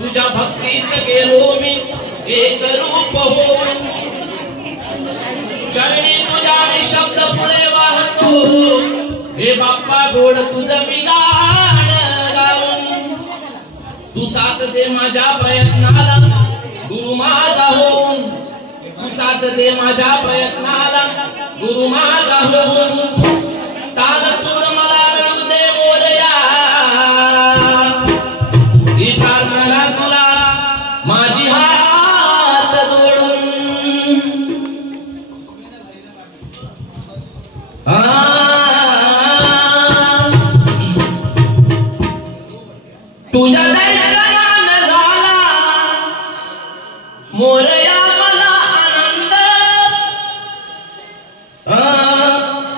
तुझ्या भक्तीत गेलो मी एक रूप होऊन. चरणी तुझ्या शब्द पुढे वाहतो हे बाप्पा गोड तुझं मिलाण लावून. तू साथ दे माझ्या प्रयत्नाला गुरु माझा होऊन. तू साथ दे माझ्या प्रयत्नाला गुरु माझा होऊन.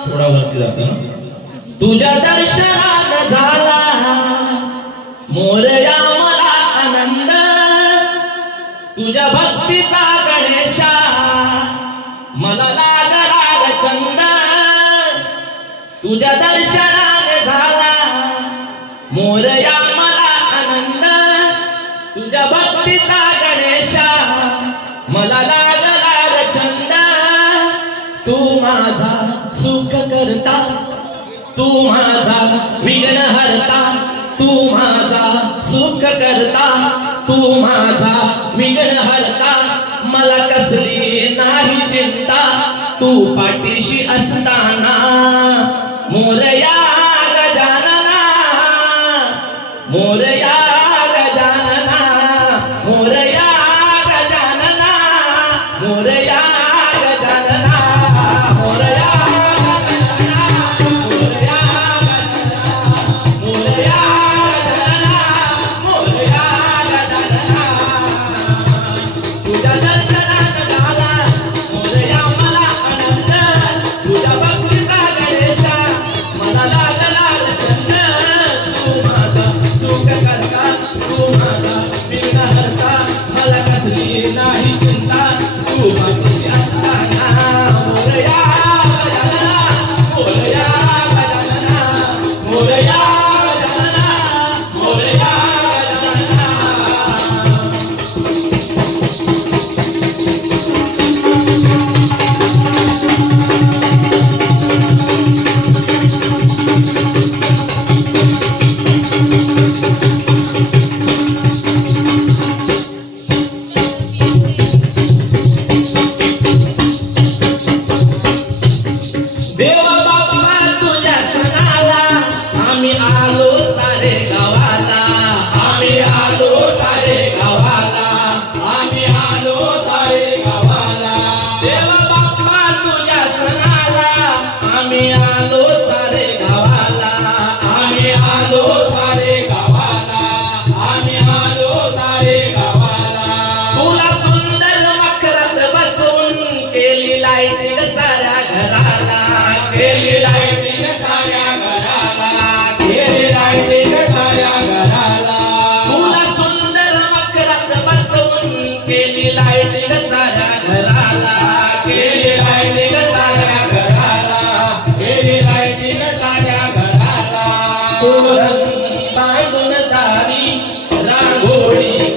थोडा वरती जाताना. तुझ्या दर्शनात झाला मोरया मला आनंद. तुझ्या तू पाठीशी असताना मोरया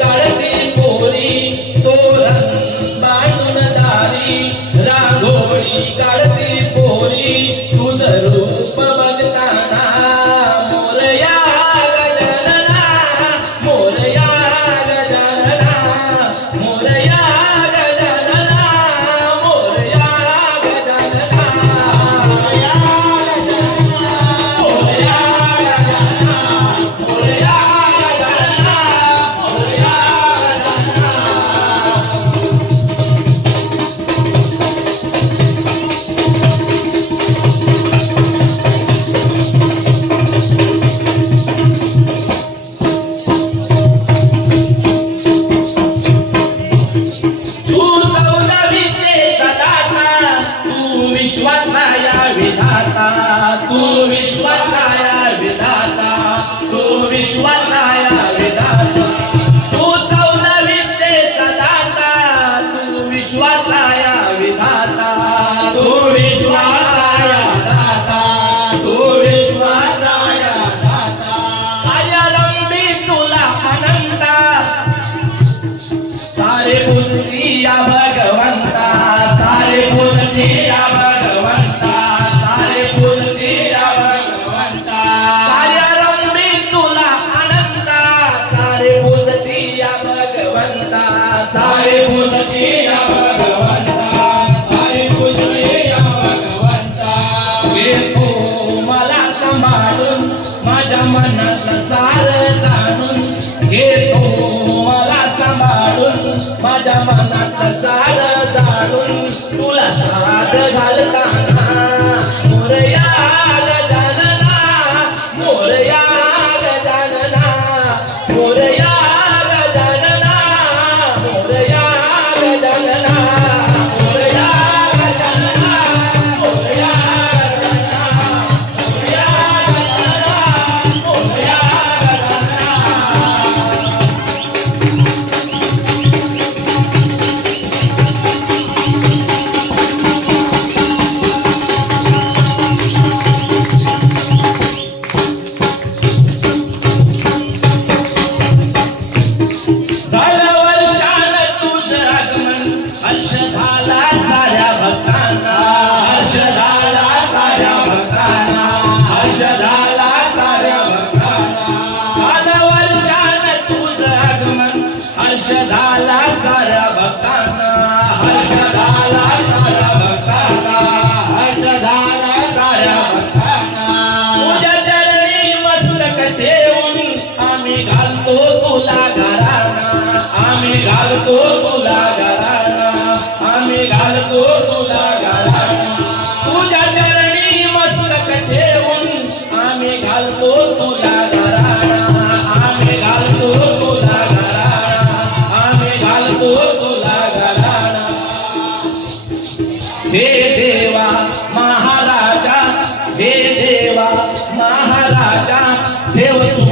கருத்து हो मला सांभाळून माझ्या मनातलं सार जाणून घे हो, मला सांभाळून माझ्या मनातलं सार जाणून तुला साध घालताना मोरया Deus.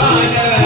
Amen.